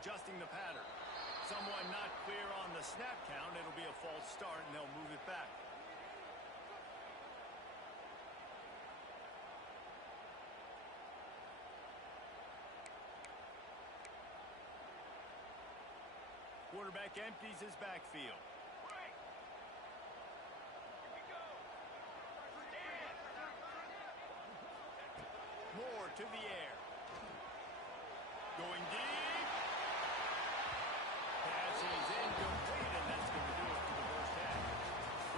adjusting the pattern. Someone not clear on the snap count. It'll be a false start, and they'll move it back. Quarterback empties his backfield. Moore to the air. Going deep. Pass is incomplete, and that's going to do it for the first half.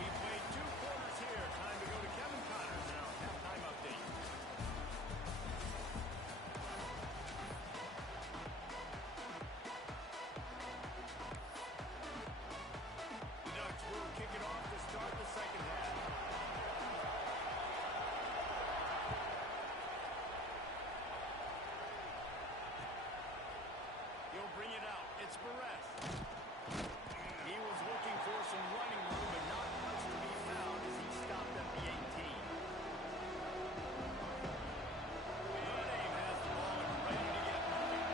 We played 2 quarters here. Time to go to Kevin Connors in our halftime update. The Ducks will kick it off to start the second half. Bring it out. It's Perez. He was looking for some running room, but not much to be found as he stopped at the 18. Notre Dame has the ball and ready to get moving.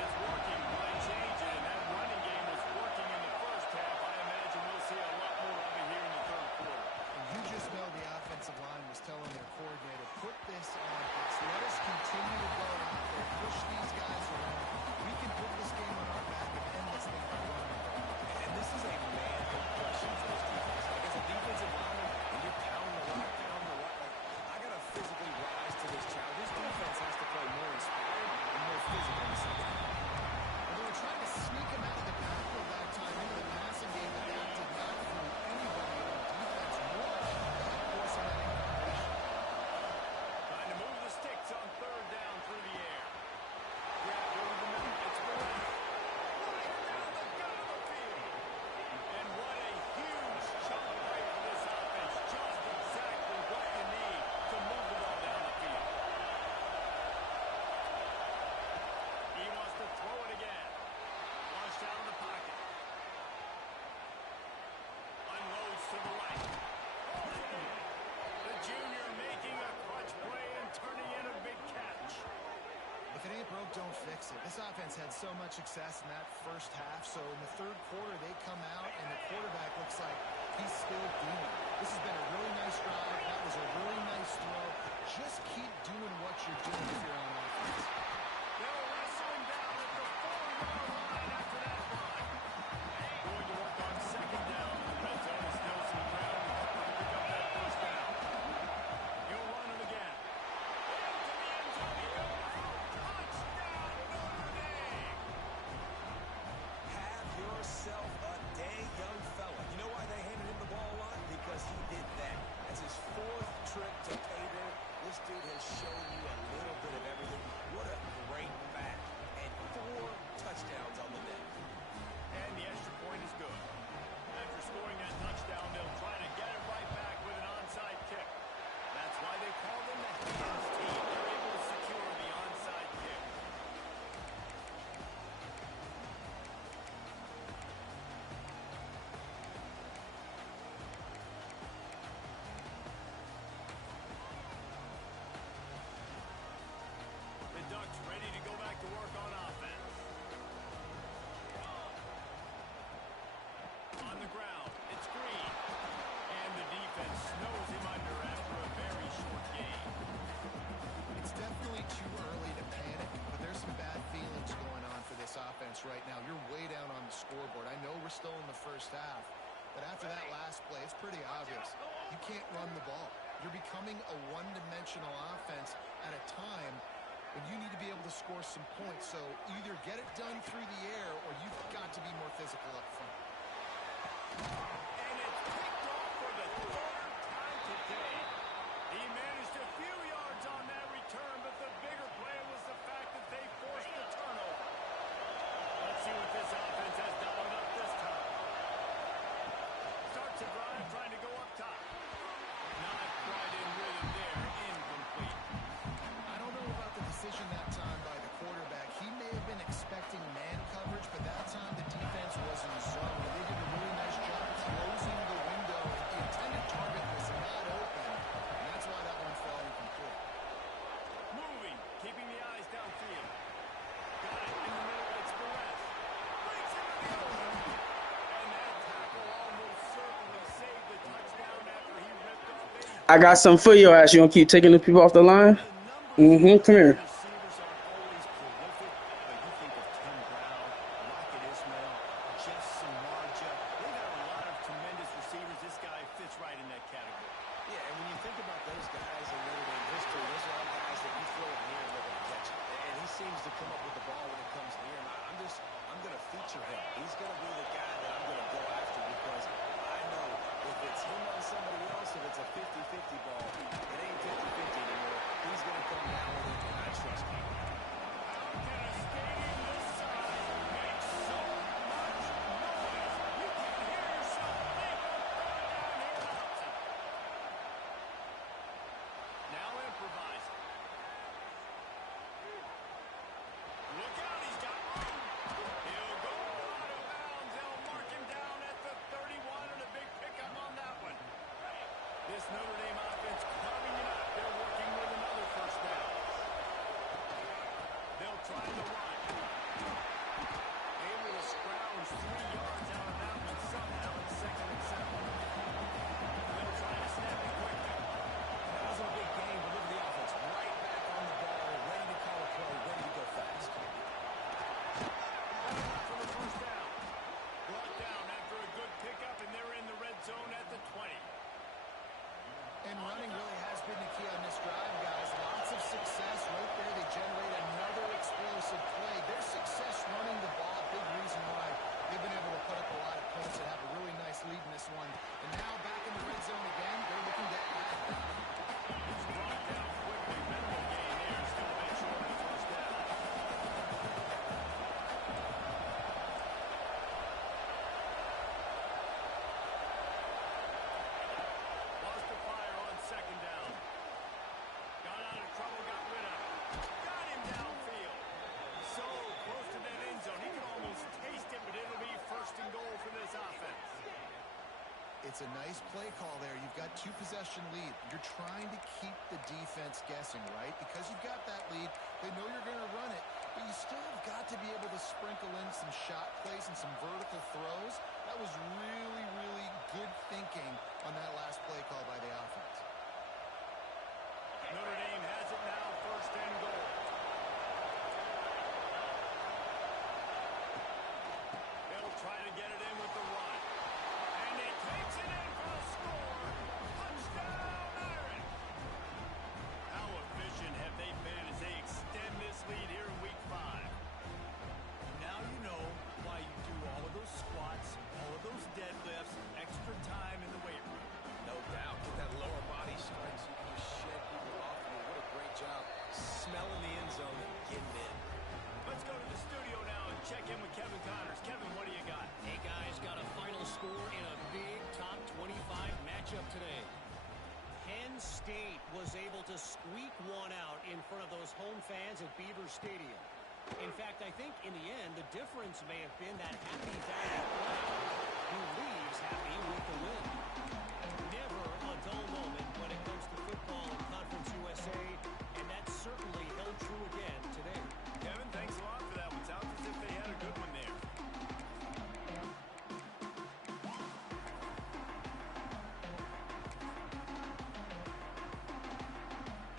It's working. Why change it? And that running game was working in the first half. I imagine we'll see a lot more of it here in the third quarter. You just know the offensive line was telling their coordinator, put this on us. Let us continue to go out there, push these guys around. We can put this game on our back and end this thing by running. And this is a man-made question for this defense. Like, as a defensive lineman, when you're pounding the rock, I got to physically rise to this challenge. This defense has to play more inspired and more physical in the second half. They were trying to sneak him out of the backfield that time into the passing game, but that did not fool anybody on defense. More forcing that incompletion. Trying to move the sticks on third down through the air. Grabbed over the middle. It's Perez. Right down the gut of the field. And what a huge chunk play for this offense. Just exactly what you need to move the ball down the field. He wants to throw it again. Launched out of the pocket. Unloads to the right. The junior making a clutch play and turning in a big catch. If it ain't broke, don't fix it. This offense had so much success in that first half, so in the third quarter, they come out, and the quarterback looks like he's still doing it. This has been a really nice drive. That was a really nice throw. Just keep doing what you're doing if you're on offense. They'll wrestle him down at the 4-yard line after that run. Going to work on second down. The red zone is still some ground to cover to pick up that first down. He'll run him again. Into the end zone he goes. Touchdown, Notre Dame! Have yourself a day, young fella. You know why they handed him the ball a lot? Because he did that. That's his 4th trip to pay dirt. This dude has shown you a little bit of everything. What a great back. And 4 touchdowns on the day. And the extra point is good. After scoring that touchdown, they'll try to get it right back with an onside kick. That's why they call them the hands team. They're able to secure the onside kick. The Ducks ready to go back to work on offense. On the ground, it's Green. And the defense snows him under after a very short game. It's definitely too early to panic, but there's some bad feelings going on for this offense right now. You're way down on the scoreboard. I know we're still in the first half, but after that last play, it's pretty obvious. You can't run the ball. You're becoming a one-dimensional offense at a time when you need to be able to score some points. So either get it done through the air or you've got to be more physical up front. And it's picked off for the 3rd time today. He managed a few yards on that return, but the bigger play was the fact that they forced the turnover. Let's see what this offense has dialed up this time. Starts a drive trying to go up top. Not quite in rhythm there. Incomplete. I don't know about the decision that time by the quarterback. He may have been expecting man coverage, but that time the defense was in zone. They did a really nice job closing the window. The intended target was not open, and that's why that one fell incomplete. Moving, keeping the eyes downfield. Got it in the middle, it's Perez. I got something for your ass. You gonna keep taking the people off the line? Well, the numbers Mm-hmm. Come for here. receivers aren't always prolific, but you think of Tim Brown, Rocket Ismail, Jeff Samardzija. They got a lot of tremendous receivers. This guy fits right in that category. Yeah, and when you think about those guys in Notre Dame history, those are all guys that you throw it near and they're going to catch it. And he seems to come up with the ball when it comes near him. I'm going to feature him. He's going to be the guy that I'm going to go after because I know if it's him on somebody else, if it's a 50-50 ball, it ain't 50-50 anymore. He's going to come down with it, and I trust him. Can a stadium this size make so much noise? You can't hear yourself think down here in Austin. Now improvising. Look out, he's got room. He'll go out of bounds. They'll mark him down at the 31 and a big pickup on that one. This Notre Dame offense carving it up. They're working with another first down. They'll try the run. Able to scrounge 3 yards out of that one somehow in 2nd and 7. They'll try to snap it quickly. That was a big game, but look at the offense. Right back on the ball, ready to call a play, ready to go fast. For the first down. Brought down after a good pickup, and they're in the red zone at the 20. And running really has been the key on this drive, guys. Lots of success right there. They generate another explosive play. Their success running the ball, big reason why they've been able to put up a lot of points and have a really nice lead in this one. And now back in the red zone again, they're looking to add. It's brought down quickly. Minimal gain there. Still make sure of the first down. Lost the fire on 2nd down. Got out of trouble, got rid of it. Got him downfield. So close to that end zone. He can almost taste it, but it'll be 1st and goal for this offense. It's a nice play call there. You've got 2-possession lead. You're trying to keep the defense guessing, right? Because you've got that lead, they know you're going to run it, but you still have got to be able to sprinkle in some shot plays and some vertical throws. That was really, really good thinking on that last play call by the offense. Notre Dame has it now, 1st and goal. They'll try to get it in with the run. And he takes it in for a score. Touchdown, Irish. How efficient have they been as they extend this lead here in week 5? Now you know why you do all of those squats, all of those deadlifts, extra time in the weight room. No doubt. Get that lower body strength so you can shed people off. I mean, what a great job smelling the end zone and getting in. Let's go to the studio now and check in with Kevin Connors. Kevin, what do you got? Hey guys, got a final score in a big top 25 matchup today. Penn State was able to squeak one out in front of those home fans at Beaver Stadium. In fact, I think in the end, the difference may have been that Happy Valley crowd who leaves happy with the win. Never a dull moment when it comes to football in Conference USA, and that certainly held true again today. Kevin, thanks a lot for that one. Sounds as if they had a good one there.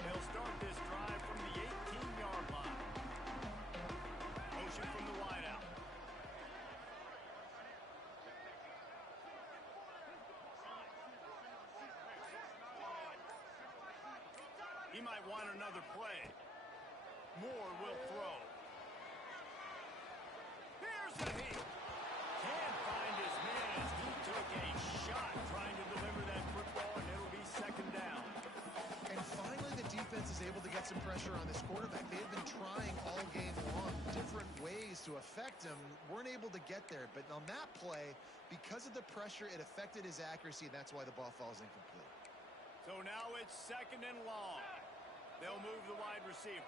They'll start this drive from the 18-yard line. Motion from the wideout. He might want another play. Moore will throw. Here's the heat. Can't find his man as he took a shot trying to deliver that football, and it'll be 2nd down. And finally, the defense is able to get some pressure on this quarterback. They had been trying all game long different ways to affect him. Weren't able to get there. But on that play, because of the pressure, it affected his accuracy, and that's why the ball falls incomplete. So now it's 2nd and long. They'll move the wide receiver.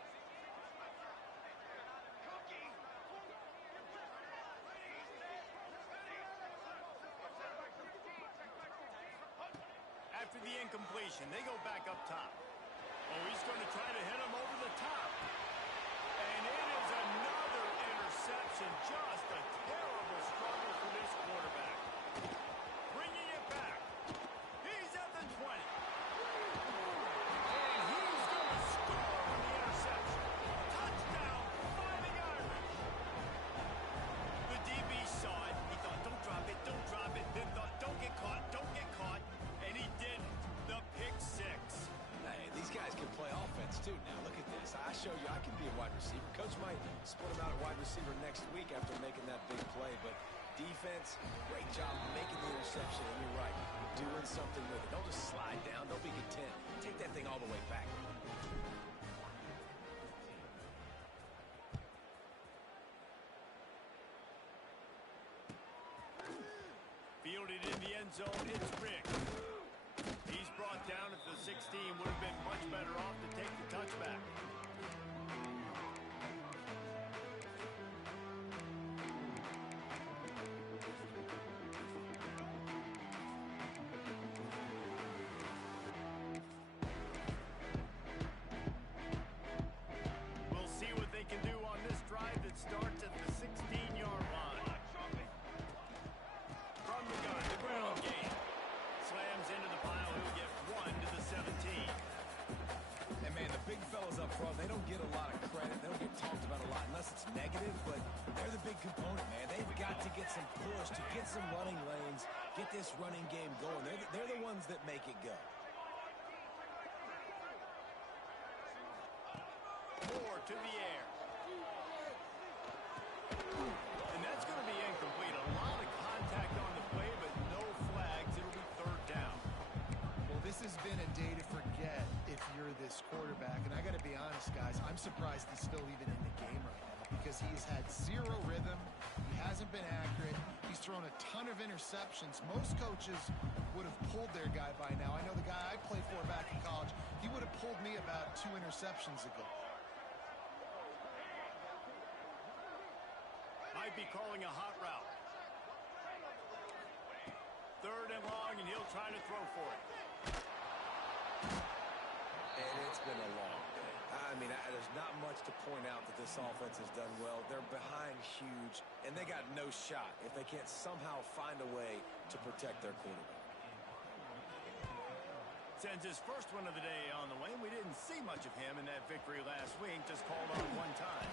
After the incompletion, they go back up top. Oh, he's going to try to hit him over the top. And it is another interception. Just a terrible struggle for this quarterback. Bringing it back. He's at the 20. show you I can be a wide receiver. Coach might split him out at wide receiver next week after making that big play. But defense, great job making the interception. And you're right, doing something with it. Don't just slide down. Don't be content. Take that thing all the way back. Fielded in the end zone, it's Rick. He's brought down at the 16. Would have been much better off to take the touchback. We'll see what they can do on this drive that starts at the 16-yard line. From the gun, the ground game. Slams into the pile. He'll get 1 to the 17. And, man, the big fellas up front, they don't get a lot of credit. They don't get talked about a lot unless it's negative, but they're the big component, man. They've got to get some push, to get some running lanes, get this running game going. They're the ones that make it go. Moore to the air. And that's going to be incomplete. A lot of contact on the play, but no flags. It'll be third down. Well, this has been a day to forget if you're this quarterback. And I got to be honest, guys, I'm surprised he's still even in the game right now because he's had zero rhythm. He hasn't been accurate. He's thrown a ton of interceptions. Most coaches would have pulled their guy by now. I know the guy I played for back in college, he would have pulled me about 2 interceptions ago. Might be calling a hot route. Third and long, and he'll try to throw for it. And it's been a long day. I mean, there's not much to point out that this offense has done well. They're behind huge, and they got no shot if they can't somehow find a way to protect their quarterback. Sends his first one of the day on the way. We didn't see much of him in that victory last week. Just called on one time.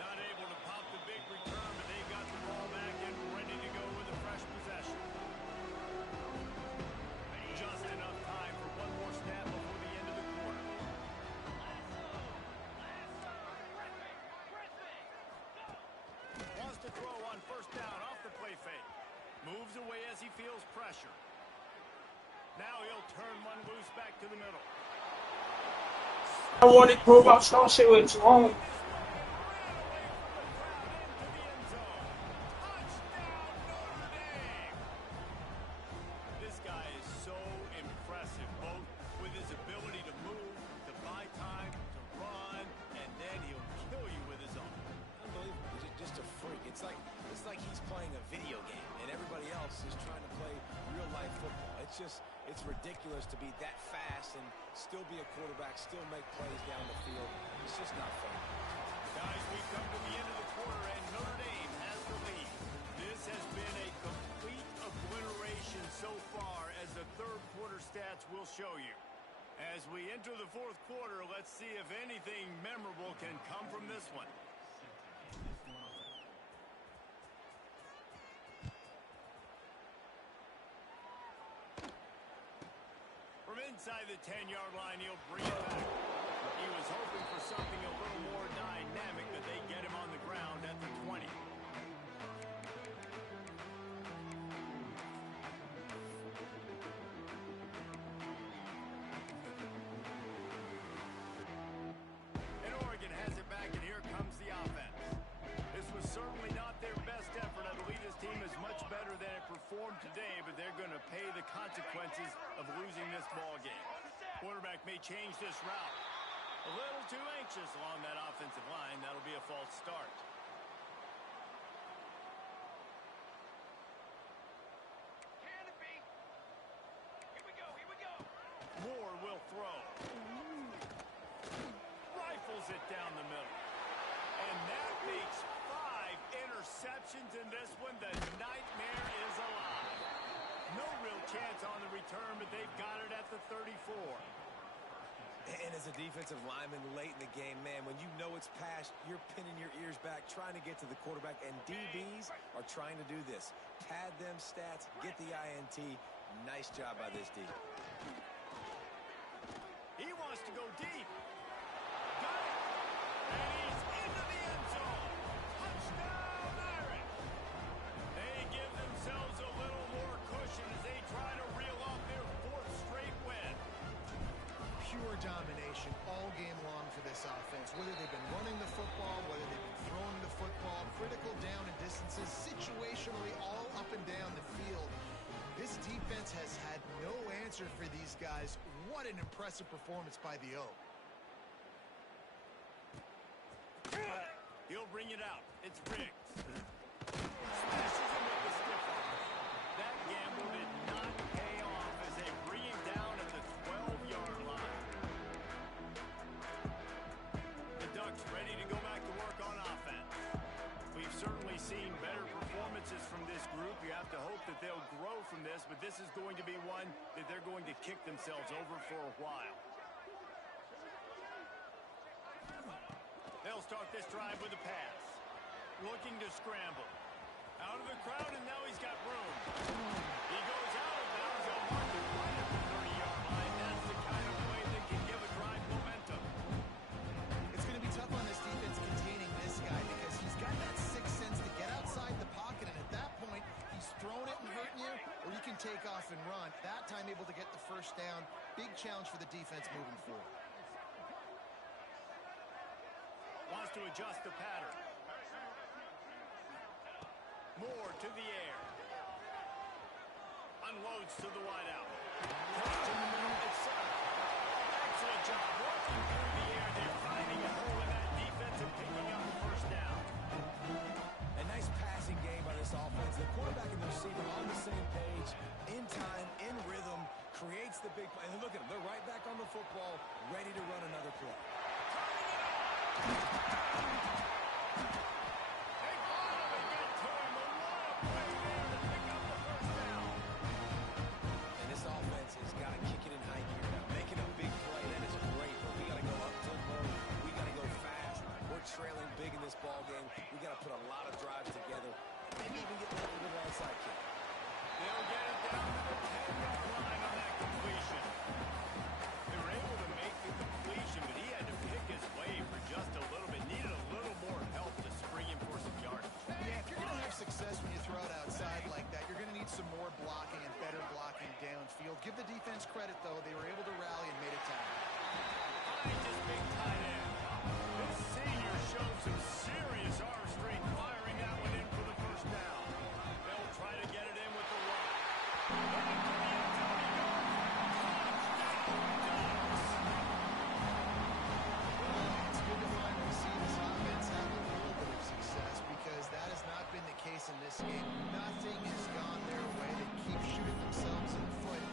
Not able to pop the big return, but they got the ball back and ready to go with a fresh possession. Just enough time for one more snap before the end of the quarter. Wants to throw on first down off the play fake. Moves away as he feels pressure. Now he'll turn one loose back to the middle. I wanted robots don't say what's wrong. This guy is so impressive, both with his ability to move, to buy time, to run, and then he'll kill you with his arm. Unbelievable. Just a freak. It's like he's playing a video game, and everybody else is trying to play real-life football. It's ridiculous to be that fast and still be a quarterback, still make plays down the field. It's just not fun. Guys, we've come to the end of the quarter, and Notre Dame has the lead. This has been a complete obliteration so far, as the third quarter stats will show you. As we enter the fourth quarter, let's see if anything memorable can come from this one. From inside the 10-yard line, he'll bring it back. He was hoping for something a little more dynamic, but they get him on the ground at the 20. And Oregon has it back, and here comes the offense. This was certainly not their best effort. I believe this team is much better than it performed today, but they're going to pay the consequences of losing this ball game. Quarterback may change this route. A little too anxious along that offensive line. That'll be a false start. Moore will throw. Rifles it down the middle. And that makes 5 interceptions in this one. The nightmare is alive. No real chance on the return, but they've got it at the 34. And as a defensive lineman late in the game, man, when you know it's past, you're pinning your ears back, trying to get to the quarterback, and DBs are trying to do this. Pad them stats, get the INT. Nice job by this D. He wants to go deep. Got it. And he's into the end zone. Touchdown, Irish. They give themselves a little more cushion as they try to reel off their fourth straight win. Pure domination all game long for this offense. Whether they've been running the football, whether they've been throwing the football, critical down and distances, situationally all up and down the field. This defense has had no answer for these guys. What an impressive performance by the O. He'll bring it out. It's Riggs. Smashes him with the stiff arm. That gamble did not pay off as they bring it down at the 12-yard line. The Ducks ready to go back to work on offense. We've certainly seen better performances from this group. You have to hope that they'll grow from this, but this is going to be one that they're going to kick themselves over for a while. They'll start this drive with a pass. Looking to scramble. Out of the crowd, and now he's got room. He goes out of bounds. They'll mark it right at the 30-yard line. That's the kind of play that can give a drive momentum. It's going to be tough on this defense containing this guy because he's got that sixth sense to get outside the pocket, and at that point, he's throwing it and hurting you, or he can take off and run. That time able to get the first down. Big challenge for the defense moving forward. Wants to adjust the pattern. Moore to the air. Unloads to the wideout. Throws in the middle itself. Excellent job. Walking through the air. They're finding a hole in that defense and picking up the first down. A nice passing game by this offense. The quarterback and the receiver on the same page, in time, in rhythm, creates the big play. And look at them. They're right back on the football, ready to run another play. And this offense has got to kick it in high gear now. Making a big play, that is great, but we got to go up tempo. We got to go fast. We're trailing big in this ball game. We got to put a lot of drives together. Maybe even get lucky with an onside kick. They'll get it down to the 10-yard line on that completion. They were able to make the completion, but he had to pick his way for just a little bit. Needed a little more help to spring him for some yardage. Yeah, if you're going to have success when you throw it outside like that, you're going to need some more blocking and better blocking downfield. Give the defense credit, though. They were able to rally and made it tackle. Behind his big tight end. This senior showed some serious arm strength firing that one in for the first down. They'll try to get it in with the run. Running to the end zone he goes. Touchdown, Ducks! It's good to finally see this offense have a little bit of success because that has not been the case in this game. Nothing has gone their way. They keep shooting themselves in the foot.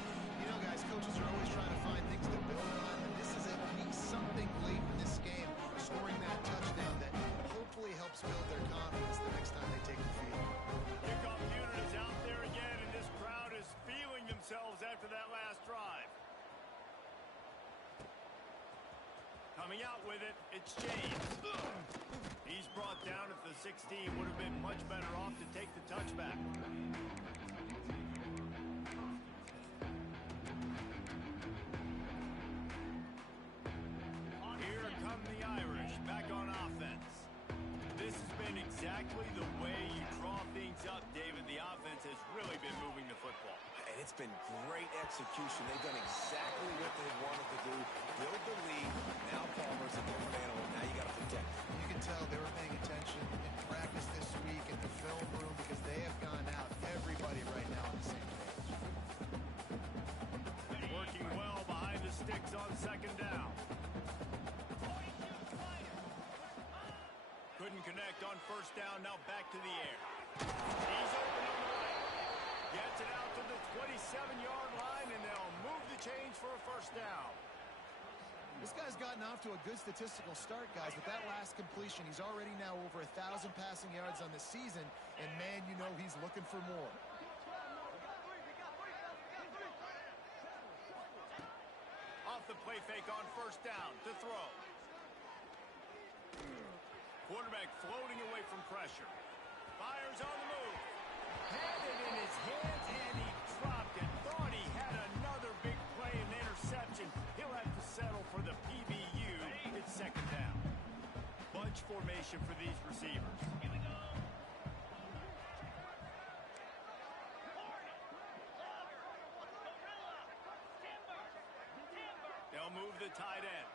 You know, guys, coaches are always trying to find things to build on, and this is at least something late in this game, scoring that touchdown that hopefully helps build their confidence the next time they take the field. Kickoff unit is out there again, and this crowd is feeling themselves after that last drive. Coming out with it, it's James. He's brought down at the 16. Would have been much better off to take the touchback. Here come the Irish back on offense. This has been exactly the way you draw things up, David. The offense has really been moving the football. And it's been great execution. They've done exactly what they wanted to do. Build the lead. Now Palmer's a different animal. Now you got to protect him. You can tell they were paying attention in practice this week in the film room because they have gone out, everybody right now on the same page. Working well behind the sticks on second down. Couldn't connect on first down. Now back to the air. He's open on the right. Gets it out to the 27-yard line, and they'll move the chains for a first down. This guy's gotten off to a good statistical start, guys. With that last completion, he's already now over 1,000 passing yards on the season, and man, you know he's looking for more. Off the play fake on first down to throw. Quarterback floating away from pressure. Fires on the move. Had it in his hands, and he dropped it. Thought he had another big play and interception. He'll have to settle for the PBU. It's second down. bunch formation for these receivers. They'll move the tight end.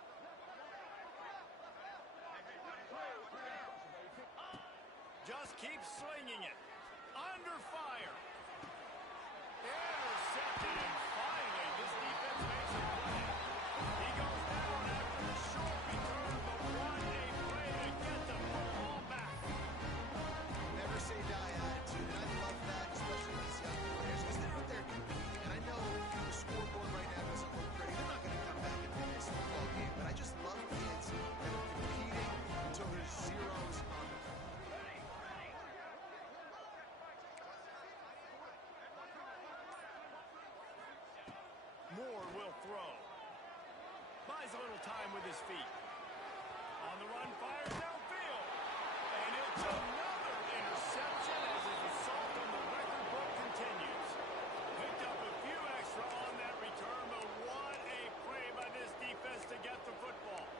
Just keep slinging it. Under fire. Intercepted, and finally this defense makes a play. He goes down after a short return, but what a play to get the football back. Never say die attitude, and I love that, especially these young players, because they're out there competing. And I know the scoreboard right now doesn't look pretty. They're not going to come back and win this football game, but I just love kids that are competing until there's zeros on the board. Moore will throw. Buys a little time with his feet. On the run, fires downfield. And it's another interception as his assault on the record book continues. Picked up a few extra on that return, but what a play by this defense to get the football.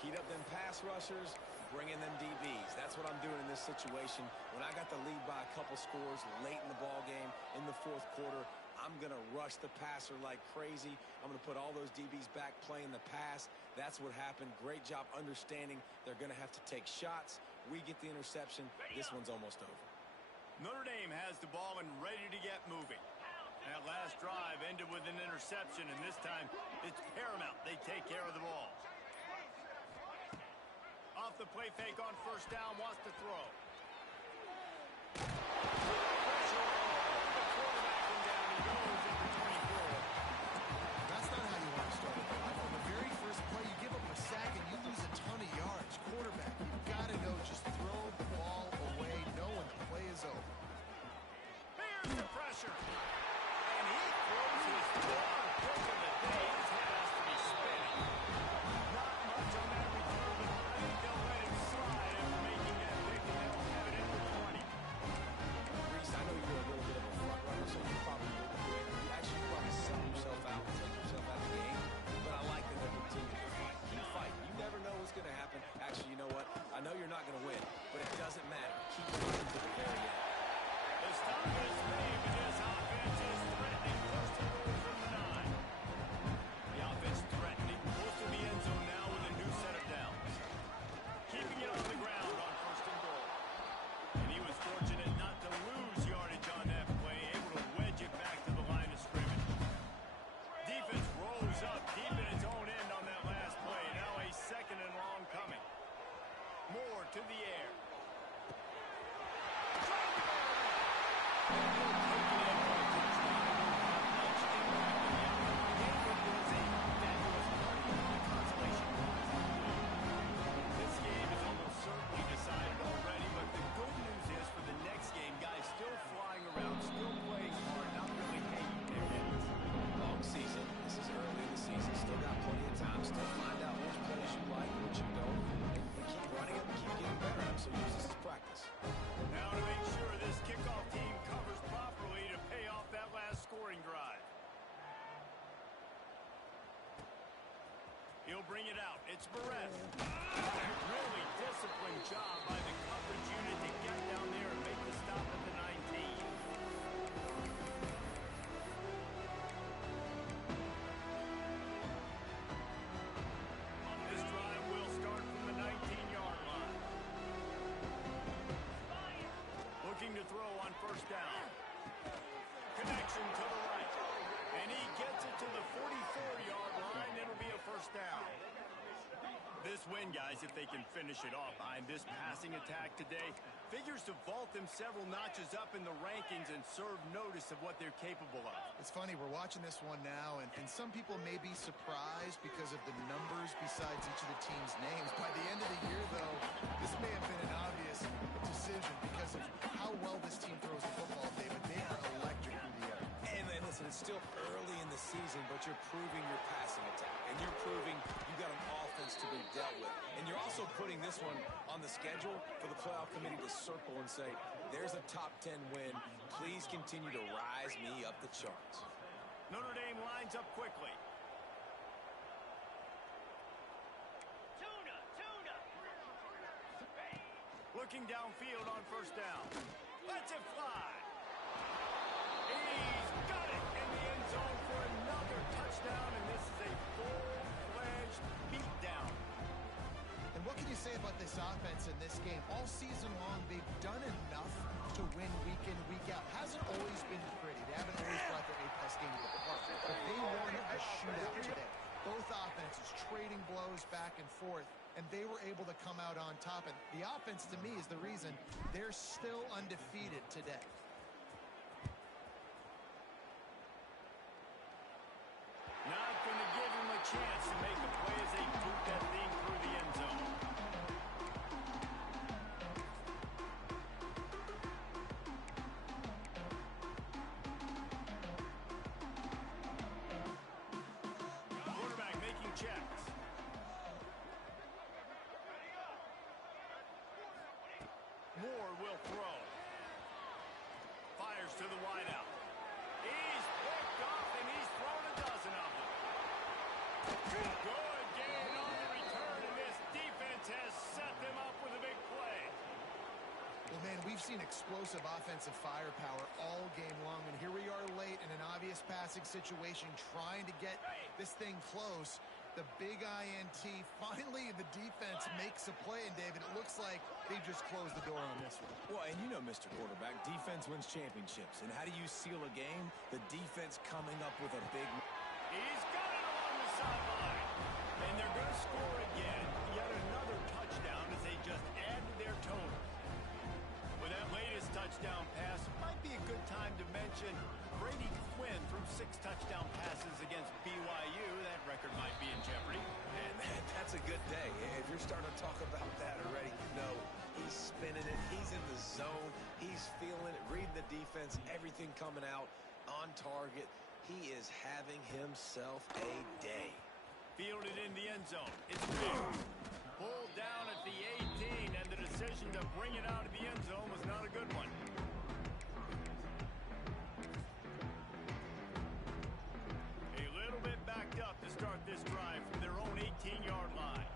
Heat up them pass rushers, bring in them DBs. That's what I'm doing in this situation. When I got the lead by a couple scores late in the ball game in the fourth quarter, I'm going to rush the passer like crazy. I'm going to put all those DBs back playing the pass. That's what happened. Great job understanding they're going to have to take shots. We get the interception. This one's almost over. Notre Dame has the ball and ready to get moving. That last drive ended with an interception, and this time it's paramount they take care of the ball. Off the play fake on first down, wants to throw. Pressure all over the quarterback, and down he goes at the 24. That's not how you want to start it. On the very first play, you give up a sack and you lose a ton of yards. Quarterback, you've got to know, just throw the ball away, knowing the play is over. Here's the pressure. And he throws his third pick of the day. His head has to be spinning. Not much on that return, but I think they'll let him slide after making that pick, and they'll have it in for 20. Reese, I know you're a little bit of a front runner, so you probably would quit. You actually probably sell yourself out and take yourself out of the game. But I like that they're continuing to fight. Keep fighting. You never know what's going to happen. Actually, you know what? I know you're not going to win, but it doesn't matter. Keep fighting to the very end. The stop is made, but this offense is threatening first and goal from the 9. The offense threatening close to the end zone now with a new set of downs. Keeping it on the ground on first and goal. And he was fortunate not to lose yardage on that play, able to wedge it back to the line of scrimmage. Defense rolls up deep in its own end on that last play. Now a second and long coming. Moore to the air. This game is almost certainly decided already, but the good news is for the next game, guys still flying around, still playing hard, not really hanging their heads. Long season. This is early in the season. Still got plenty of time. Still find out which plays you like, which you don't. And keep running them and keep getting better at them. So use this as practice. Now to make sure this kickoff team covers properly to pay off that last scoring drive. He'll bring it out. It's Barrett. A really disciplined job by the coverage unit to get down there and make the stop at the 19. This drive will start from the 19-yard line. Looking to throw on first down. Connection to the right. And he gets it to the 44-yard line. It'll be a first down. This win, guys, if they can finish it off behind this passing attack today, figures to vault them several notches up in the rankings and serve notice of what they're capable of. It's funny, we're watching this one now, and some people may be surprised because of the numbers besides each of the team's names. By the end of the year, though, this may have been an obvious decision because of how well this team throws the football, David. They are electric through the air. And listen, it's still early in the season, but you're proving your passing attack. And you're proving you've got an offense to be dealt with. And you're also putting this one on the schedule for the playoff committee to circle and say, there's a top 10 win. Please continue to rise me up the charts. Notre Dame lines up quickly. Looking downfield on first down. Lets it fly. He's got it in the end zone for another touchdown, and this is a full-fledged beatdown. And what can you say about this offense in this game? All season long, they've done enough to win week in, week out. Hasn't always been pretty. They haven't always brought their A-plus game to the park. But they won a shootout today. Both offenses trading blows back and forth, and they were able to come out on top. And the offense, to me, is the reason they're still undefeated today. Not going to give him a chance to make a play as they boot that thing through the end zone. Quarterback making checks. Moore will throw. Fires to the wideout. He's picked off and he's thrown a dozen of them. Good gain on the return, and this defense has set them up with a big play. Well, man, we've seen explosive offensive firepower all game long, and here we are late in an obvious passing situation trying to get this thing close. The big INT, finally the defense makes a play, and David, it looks like they just closed the door on this one. Well, and you know, Mr. Quarterback, defense wins championships. And how do you seal a game? The defense coming up with a big... He's got it along the sideline. And they're going to score again. Yet another touchdown as they just add to their total. With that latest touchdown pass, might be a good time to mention Brady Quinn threw 6 touchdown passes against BYU. That record might be in jeopardy. And that's a good day. If you're starting to talk about that already, no, he's spinning it. He's in the zone. He's feeling it, reading the defense, everything coming out on target. He is having himself a day. Fielded in the end zone. It's big. Pulled down at the 18, and the decision to bring it out of the end zone was not a good one. A little bit backed up to start this drive from their own 18-yard line.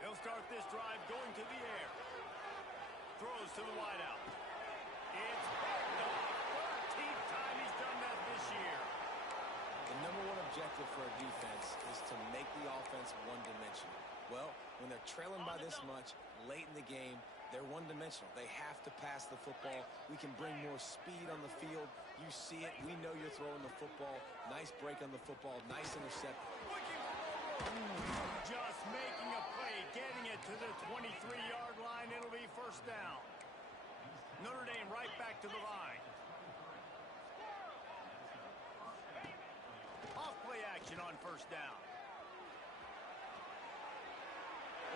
They'll start this drive going to the air. Throws to the wideout. It's picked off. 13th time he's done that this year. The number one objective for a defense is to make the offense one-dimensional. Well, when they're trailing by this much late in the game, they're one-dimensional. They have to pass the football. We can bring more speed on the field. You see it. We know you're throwing the football. Nice break on the football. Nice intercept. Looking for more room. Just making a play, getting it to the 23-yard line. It'll be first down. Notre Dame right back to the line. Off play action on first down.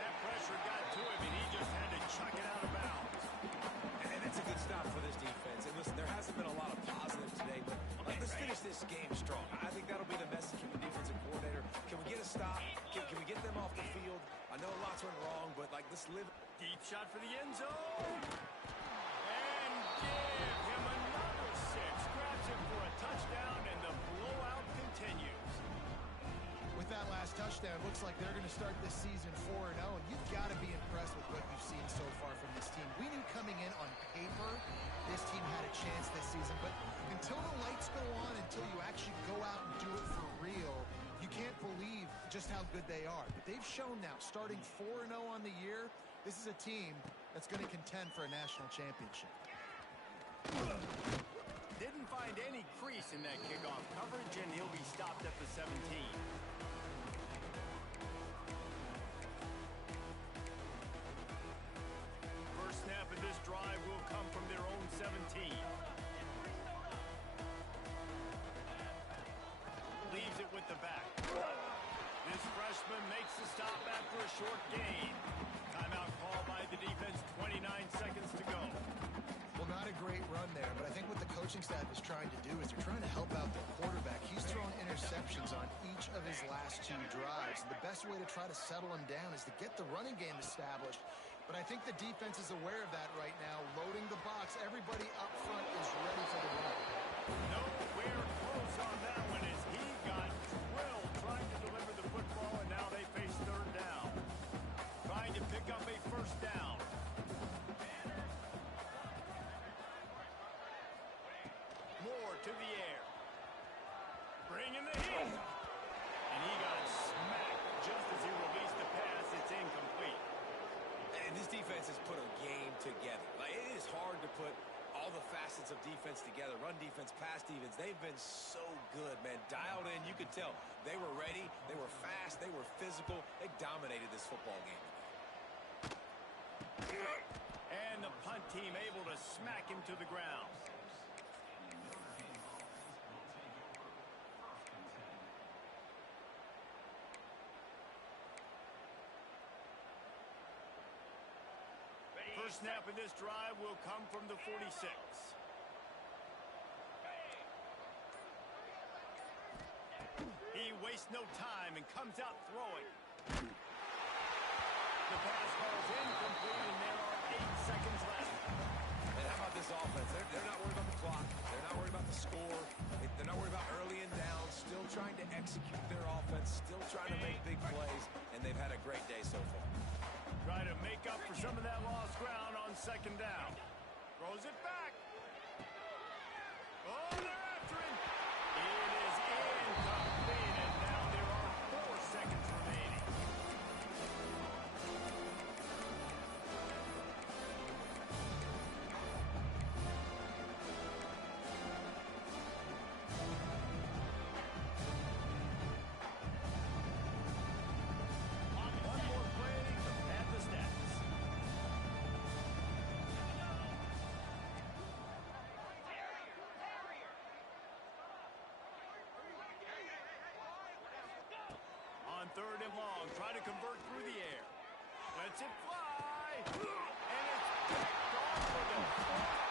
That pressure got to him, and he just had to chuck it out of bounds. And it's a good stop for this defense. And listen, there hasn't been a lot of positives today, but let's finish this game strong. I think that'll be the message from the defensive coordinator. Can we get a stop? Can we get them off the field? I know lots went wrong, but like, let's live. Deep shot for the end zone. And give him another 6. Grabs him for a touchdown, and the blowout continues. With that last touchdown, looks like they're going to start this season 4-0, and you've got to be impressed with what you've seen so far from this team. We knew coming in on paper this team had a chance this season, but until the lights go on, until you actually go out and do it for real, you can't believe just how good they are. But they've shown now, starting 4-0 on the year, this is a team that's going to contend for a national championship. Didn't find any crease in that kickoff coverage, and he'll be stopped at the 17. First snap of this drive will come from their own 17. Leaves it with the back. This freshman makes the stop after a short gain. Timeout call by the defense, 29 seconds to go. Well, not a great run there, but I think what the coaching staff is trying to do is they're trying to help out their quarterback. He's thrown interceptions on each of his last 2 drives. And the best way to try to settle him down is to get the running game established. But I think the defense is aware of that right now, loading the box. Everybody up front is ready for the run. Nowhere saw that one as he got drilled trying to deliver the football, and now they face third down. Trying to pick up a first down. Moore to the air. Bringing the heat. And he got smacked just as he released the pass. It's incomplete. And this defense has put a game together. Like, it is hard to put all the facets of defense together. Run defense, pass defense. They've been so good, man. Dialed in. You could tell they were ready. They were fast. They were physical. They dominated this football game today. And the punt team able to smack him to the ground. First snap of this drive will come from the 46. He wastes no time and comes out throwing. The pass falls incomplete, and there are 8 seconds left. And how about this offense? They're not worried about the clock. They're not worried about the score. They're not worried about early and down. Still trying to execute their offense. Still trying to make big plays. And they've had a great day so far. Try to make up for some of that lost ground on second down. Throws it back. Oh, they're after him. It is incomplete, and now there are 4 seconds remaining. One more play to pad the stats. On third and long, try to convert through the air. Lets it fly. And it's picked off for the 4th